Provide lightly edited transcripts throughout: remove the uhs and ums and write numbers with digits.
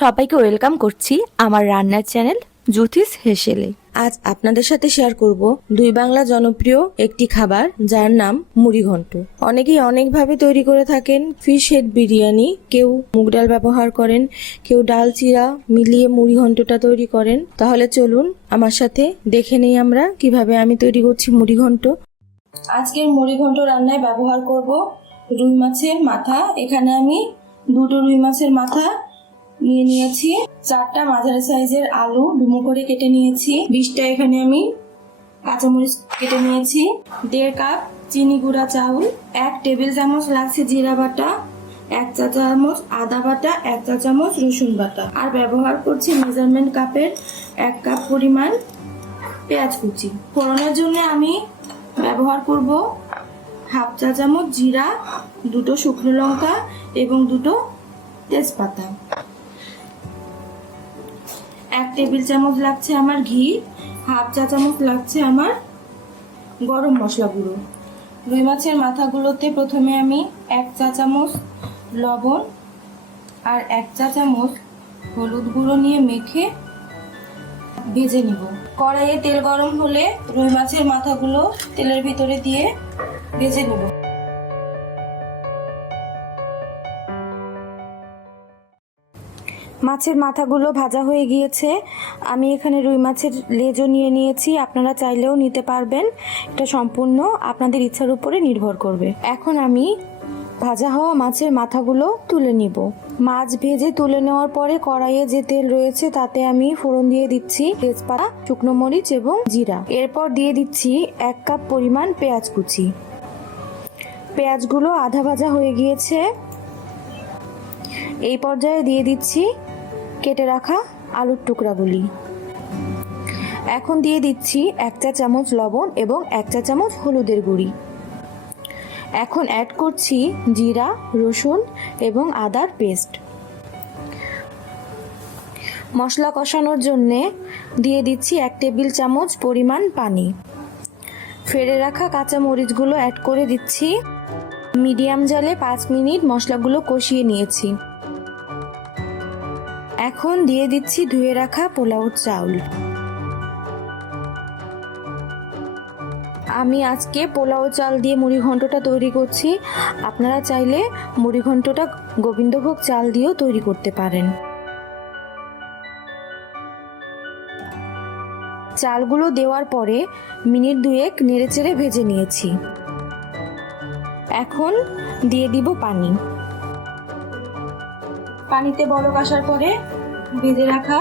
সবাইকে ওয়েলকাম করছি আমার রান্নার চ্যানেল জ্যোতিষ হেসেলে। আজ আপনাদের সাথে শেয়ার করব দুই বাংলা জনপ্রিয় একটি খাবার যার নাম মুড়িঘণ্ট। অনেকেই অনেকভাবে তৈরি করে থাকেন। ফিশ হেড বিরিয়ানি, কেউ মুগ ডাল ব্যবহার করেন, কেউ ডাল চিরা মিলিয়ে মুড়িঘণ্টটা তৈরি করেন। তাহলে চলুন আমার সাথে দেখে নেই আমরা কিভাবে আমি তৈরি করছি মুড়িঘণ্ট। আজকের মুড়িঘণ্ট রান্নায় ব্যবহার করব রুই মাছের মাথা। এখানে আমি দুটো রুই মাছের মাথা নিয়ে নিয়েছি, 4টা মাঝারি সাইজের আলু ডুমো করে কেটে নিয়েছি, 20টা এখানে আমি কাঁচামরিচ কেটে নিয়েছি, 1.5 কাপ চিনি গুঁড়া চাউল, 1 টেবিল চামচ লাগছে জিরা বাটা, 1 চা চামচ আদা বাটা, 1 চা চামচ রসুন বাটা, আর ব্যবহার করছি মেজারমেন্ট কাপের 1 কাপ পরিমাণ পেঁয়াজ কুচি। ফোড়নের জন্য আমি ব্যবহার করব 1/2 চা চামচ জিরা, 2টো শুকনো লঙ্কা এবং 2টো তেজপাতা। 1 টেবিল চামচ লাগছে আমার ঘি, 1/2 চা চামচ লাগছে আমার গরম মশলা গুঁড়ো। রুই মাছের মাথাগুলোতে প্রথমে আমি 1 চা চামচ লবণ আর 1 চা চামচ হলুদ গুঁড়ো নিয়ে মেখে ভেজে নিব। কড়াইয়ে তেল গরম হলে রুই মাছের মাথাগুলো তেলের ভিতরে দিয়ে ভেজে নেব। মাছের মাথাগুলো ভাজা হয়ে গিয়েছে। আমি এখানে রুই মাছের লেজও নিয়ে নিয়েছি, আপনারা চাইলেও নিতে পারবেন, এটা সম্পূর্ণ আপনাদের ইচ্ছার উপরে নির্ভর করবে। এখন আমি ভাজা হওয়া মাছের মাথাগুলো তুলে নিব। মাছ ভেজে তুলে নেওয়ার পরে কড়াইয়ে যে তেল রয়েছে তাতে আমি ফোড়ন দিয়ে দিচ্ছি তেজপাতা, শুকনো মরিচ এবং জিরা। এরপর দিয়ে দিচ্ছি 1 কাপ পরিমাণ পেঁয়াজ কুচি। পেঁয়াজগুলো আধা ভাজা হয়ে গিয়েছে। এই পর্যায়ে দিয়ে দিচ্ছি কেটে রাখা আলুর টুকরাগুলি। এখন দিয়ে দিচ্ছি 1 চা চামচ লবণ এবং 1 চা চামচ হলুদের গুঁড়ি। এখন অ্যাড করছি জিরা, রসুন এবং আদার পেস্ট। মশলা কষানোর জন্যে দিয়ে দিচ্ছি 1 টেবিল চামচ পরিমাণ পানি। ফেড়ে রাখা কাঁচা মরিচগুলো অ্যাড করে দিচ্ছি। মিডিয়াম জালে 5 মিনিট মশলাগুলো কষিয়ে নিয়েছি। এখন দিয়ে দিচ্ছি ধুয়ে রাখা পোলাওর চাউল। আমি আজকে পোলাও চাল দিয়ে মুড়িঘণ্টটা তৈরি করছি, আপনারা চাইলে মুড়িঘণ্টটা গোবিন্দভোগ চাল দিয়েও তৈরি করতে পারেন। চালগুলো দেওয়ার পরে মিনিট 2 নেড়েচেড়ে ভেজে নিয়েছি। এখন দিয়ে দিব পানি। পানিতে বলক আসার পরে ভেজে রাখা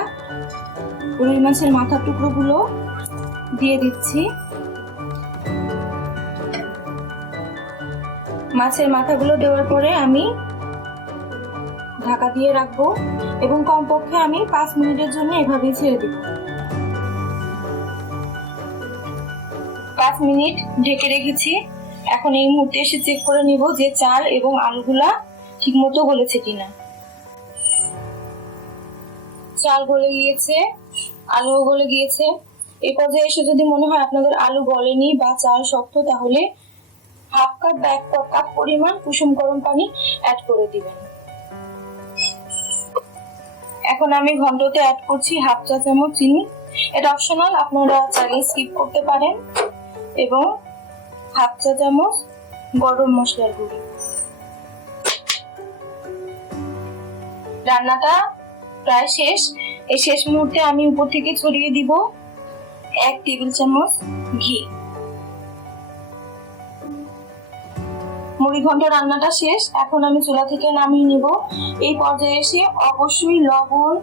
রুই মাছের মাথার টুকরোগুলো দিয়ে দিচ্ছি। মাছের মাথাগুলো দেওয়ার পরে আমি ঢাকা দিয়ে রাখবো এবং কমপক্ষে আমি 5 মিনিটের জন্য এভাবেই ছেড়ে দিব। 5 মিনিট ঢেকে রেখেছি। এখন এই মুহূর্তে এসে চেক করে নিব যে চাল এবং আলুগুলা ঠিকমতো গলেছে কিনা। চাল গলে গিয়েছে, আলুও গলে গিয়েছে। এই পর্যায়ে এসে যদি মনে হয় আপনাদের আলু গলেনি বা চাল শক্ত, তাহলে 1/2 কাপ বা 1 কাপ পরিমাণ কুসুম গরম পানি অ্যাড করে দিবেন। এখন আমি ঘন্টতে অ্যাড করছি 1/2 চা চামচ চিনি। এটা অপশনাল, আপনারা চাইলে স্কিপ করতে পারেন। এবং 1/2 চা চামচ গরম মশলার গুঁড়ি। রান্নাটা প্রায় শেষ। এই শেষ মুহূর্তে আমি উপর থেকে ছড়িয়ে দিব 1 টেবিল চামচ ঘি। মুড়িঘণ্ট রান্নাটা শেষ। এখন আমি চুলা থেকে নামিয়ে নিব। এই পর্যায়ে এসে অবশ্যই লবণ,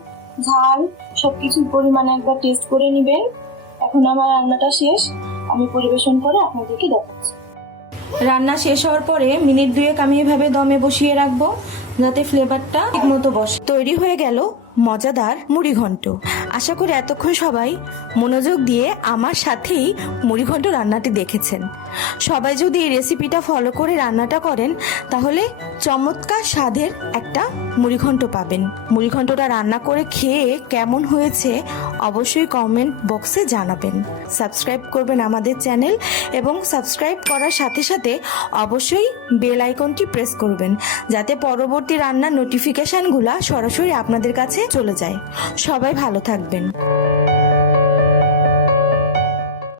ঝাল সবকিছুর পরিমাণ একবার টেস্ট করে নেবেন। এখন আমার রান্নাটা শেষ, আমি পরিবেশন করে আপনাদেরকে দেখাচ্ছি। রান্না শেষ হওয়ার পরে মিনিট 2 আমি এভাবে দমে বসিয়ে রাখবো যাতে ফ্লেভারটা ঠিকমতো বসে। তৈরি হয়ে গেল মজাদার মুড়িঘণ্ট। আশা করি এতক্ষণ সবাই মনোযোগ দিয়ে আমার সাথেই মুড়িঘণ্ট রান্নাটি দেখেছেন। সবাই যদি এই রেসিপিটা ফলো করে রান্নাটা করেন তাহলে চমৎকার স্বাদের একটা মুড়িঘণ্ট পাবেন। মুড়িঘণ্টটা রান্না করে খেয়ে কেমন হয়েছে অবশ্যই কমেন্ট বক্সে জানাবেন। সাবস্ক্রাইব করবেন আমাদের চ্যানেল এবং সাবস্ক্রাইব করার সাথে সাথে অবশ্যই বেল আইকনটি প্রেস করবেন যাতে পরবর্তী পরবর্তী রান্নার নোটিফিকেশনগুলো সরাসরি আপনাদের কাছে চলে যায়। সবাই ভালো থাকবেন।